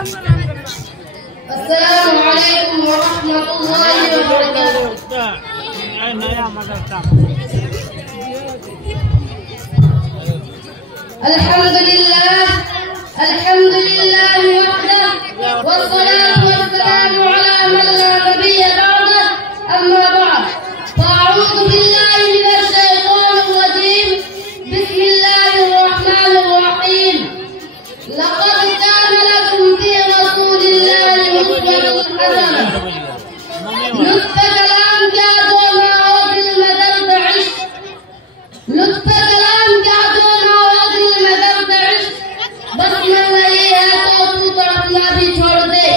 السلام علیکم ورحمۃ اللہ وبرکاتہ. الحمد لله وحده والصلاة والسلام على من لا نبي بعده. أما بعد فأعوذ بالله من الشيطان الرجيم. بسم الله الرحمن الرحيم. لقد كان لكم في رسول الله أسوة حسنة. لطف کلام کیا دو نہ ہو دل میں درد عشق. لطف کلام کیا دو نہ ہو دل میں درد عشق. بس میں نہیں ہے تو تڑپنا بھی چھوڑ دے.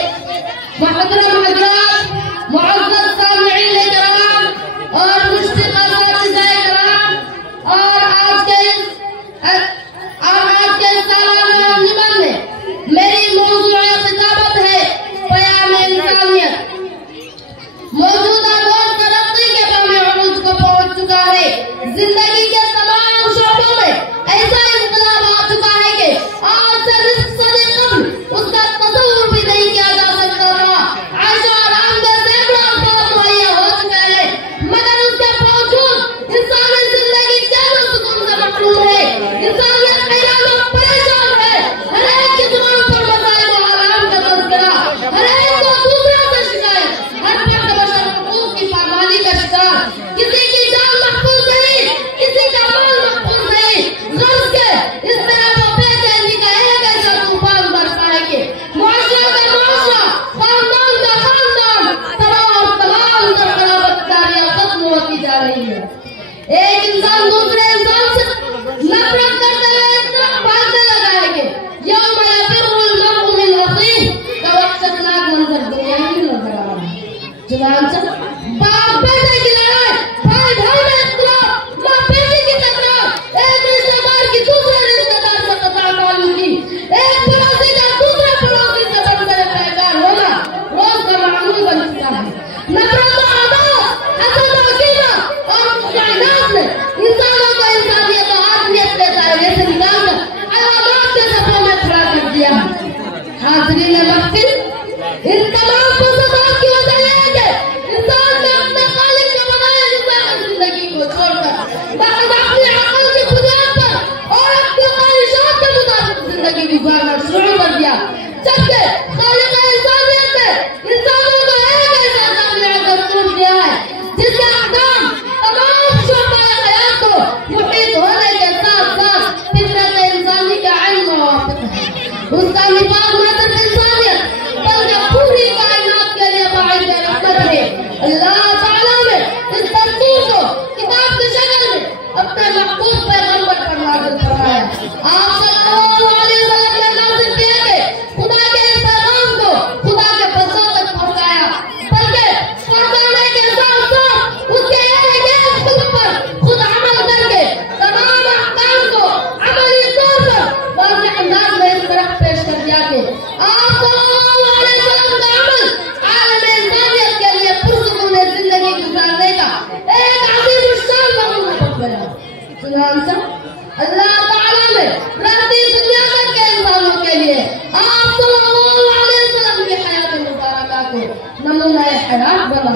محترم حضرات، معزز سامعین کرام اور مشتاق اساتذہ کرام، اور آج کے سالانہ نمن میں میری موضوع خطابت ہے پیام انسانیت. موجودہ دور ترقی کے بام عروج کو پہنچ چکا ہے. زندگی کے تمام شعبوں میں ایسا انقلاب آ چکا ہے کہ آج سے نصف صدی قبل اس کا تصور بھی نہیں کیا جا سکتا تھا. عیش و آرام کے سینکڑوں اسباب مہیا ہو چکے ہیں، مگر اس کے باوجود انسانی زندگی کیسے سکون سے محروم ہے. انسانیت حیران و پریشان ہے. ہر ایک کی زبان پر مسائل و آرام کا تذکرہ، ہر ایک کو دوسرے سے شکایت، ہر فرد بشر حقوق کی پامالی کا شکار. کسی کی جان محفوظ نہیں، کسی کا مال محفوظ نہیں. غرض کے اس طرح وہ بے چینی کا ایک ایسا طوفان برسا ہے کہ معاشرہ کا معاشرہ، خاندان کا خاندان، تمام در قرابت داریاں ختم ہوتی جا رہی ہے. ایک انسان دوسرے انسان سے نفرت کرتے ہوئے اتنا بھاگنے لگا ہے کہ یوم یفر المرء من اخیہ کا وحشتناک منظر دنیا میں نظر آ رہا ہے. چنانچہ باپ بیٹے کی لڑائی، بھائی بھائی میں اختلاف، ماں بیٹی کی تکرار، ایک رشتہ دار کی دوسرے رشتہ دار سے قطع تعلقی، ایک پڑوسی کا دوسرے پڑوسی سے بنظر پیکار ہونا روز کا معمول بن چکا ہے. نفرت و عداوت، حسد و کینہ اور مطمئنات نے انسانوں کو انسانیت و آدمیت کے دائرے سے نکال کر علامات کے صفوں میں کھڑا کر دیا. حاضرین محفل، ان تمام فسادات کی وجہ یہ ہے کہ انسان نے اپنے خالق کے بنائے نظام زندگی کو چھوڑ کر محض اپنی عقل کی بنیاد پر اور اپنی خواہشات کے مطابق زندگی گزارنا شروع کر دیا. جبکہ خالق انسانیت نے انسانوں کو ایک ایسا جامعہ دستور دیا ہے جس کے احکام تمام شعبۂ حیات کو محیط ہونے کے ساتھ ساتھ فطرت انسانی کے عین موافق ہے. اس کا نفاذ نہ صرف انسانیت بلکہ پوری کائنات کے لیے باعث رحمت ہے. اللہ تعالیٰ نے اس دستور کو کتاب کی شکل میں اپنے محبوب پیغمبر پر نازل فرمایا. آپ صلی اللہ علیہ وسلم نے نازل کیا کہ خدا کے اس پیغام کو خدا کے بندوں تک پہنچایا، بلکہ پہنچانے کے ساتھ ساتھ اس کے ایک ایک حکم پر خود عمل کر کے تمام احکام کو عملی طور پر واضح انداز میں اس طرح پیش کر دیا کہ آپ صلی اللہ علیہ وسلم کا عمل عالم انسانیت کے لیے پرسکون زندگی گزارنے کا ایک عظیم الشان نمونہ بن گیا. چنانچہ اللہ تعالیٰ نے رہتی دنیا تک کے انسانوں کے لیے آپ صلی اللہ علیہ وسلم کی حیات مبارکہ کو نمونہ حیات بنا.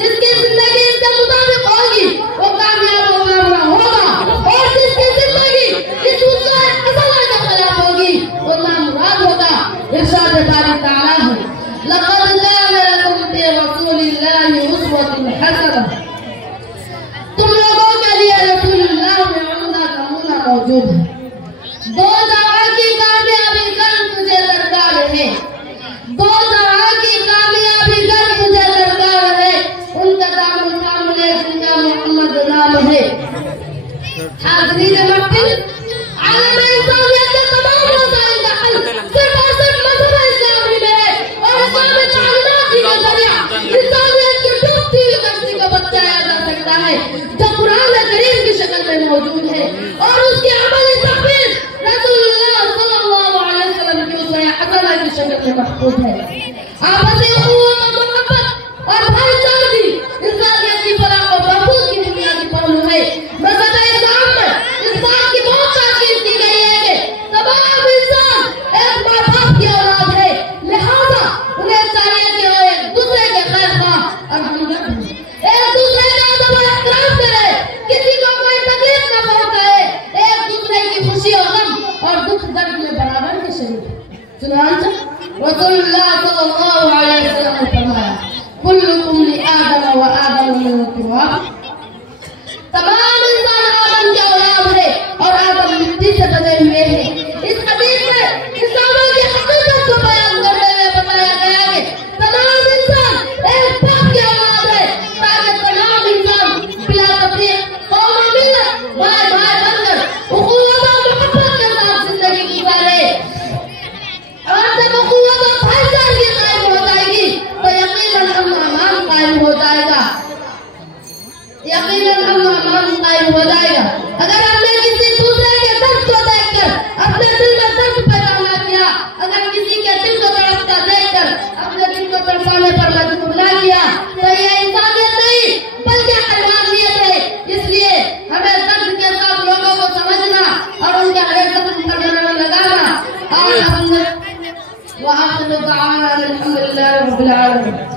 جس کی زندگی اس کے مطابق ہوگی وہ کامیاب و کامیاب ہوگا، اور جس کی زندگی اس اصول حسنہ کے خلاف ہوگی وہ نامراد ہوگا. ارشاد باری تعالیٰ ہے لقد كان لكم في رسول الله أسوة حسنة. تم لوگوں کے لیے رسول اللہ میں عمدہ نمونہ موجود ہے. دو جہاں کی کامیابی گر مجھے درکار ہے، دو جہاں کی کامیابی گر مجھے درکار ہے، ان کا دامن تھام لے جن کا محمد نام ہے. حاضرین محفل، عالم انسانیت کے تمام مسائل کا حل صرف اور صرف مذہب اسلامی میں ہے، اور اسلامی تعلیمات ہی کا ذریعہ انسانیت کی ڈوبتی ہوئی کشتی کو بچایا جا سکتا ہے جو قرآن کریم کی شکل میں موجود ہے، اور اس کی عملی تحفیظ رسول اللہ صلی اللہ علیہ وسلم کی اسوہ حسنہ کی شکل میں محفوظ ہے. آپسی اخوت و محبت اور بھائی چارگی انسانیت کی فلاح و بہبود کی بنیادی پہلو ہے. مذہب اسلام میں اس بات کی بہت تاکید کی گئی ہے کہ تمام انسان ایک ماں باپ کی اولاد ہے. چنانچہ رسول اللہ صلی اللہ علیہ وسلم نے فرمایا کلکم لآدم و آدم من تراب، تمام انسان آدم کے اولاد ہے اور آدم مٹی سے بنے ہوئے ہیں۔ اس حدیث میں انسانوں کی حقیقت کو بیان کرتے ہوئے بتایا گیا کہ تمام انسان ایک باپ کے اولاد ہے، تاکہ تمام انسان بلا تفریق قوم و ملت بھائی بھائی بن کر اخوت اور محبت کے ساتھ زندگی گزارے۔ اور جب اخوت اور بھائی چارگی قائم ہو جائے گی تو یقیناً امن امان قائم ہو جائے گا، یقیناً امن امان قائم ہو جائے گا۔ اگر ہم نے کسی دوسرے کے درد کو دیکھ کر اپنے دل میں درد پیدا نہ کیا، اگر کسی کے دل کو تڑپتا دیکھ کر اپنے دل کو تڑپانے پر مجبور نہ کیا تو یہ انسانیت نہیں بلکہ حیوانیت ہے۔ اس لیے ہمیں درد کے ساتھ لوگوں کو سمجھنا اور ان کے ہر قسم کا ڈر لگانا۔ اور ہم نے وآخر دعوانا الحمدللہ رب العالمین۔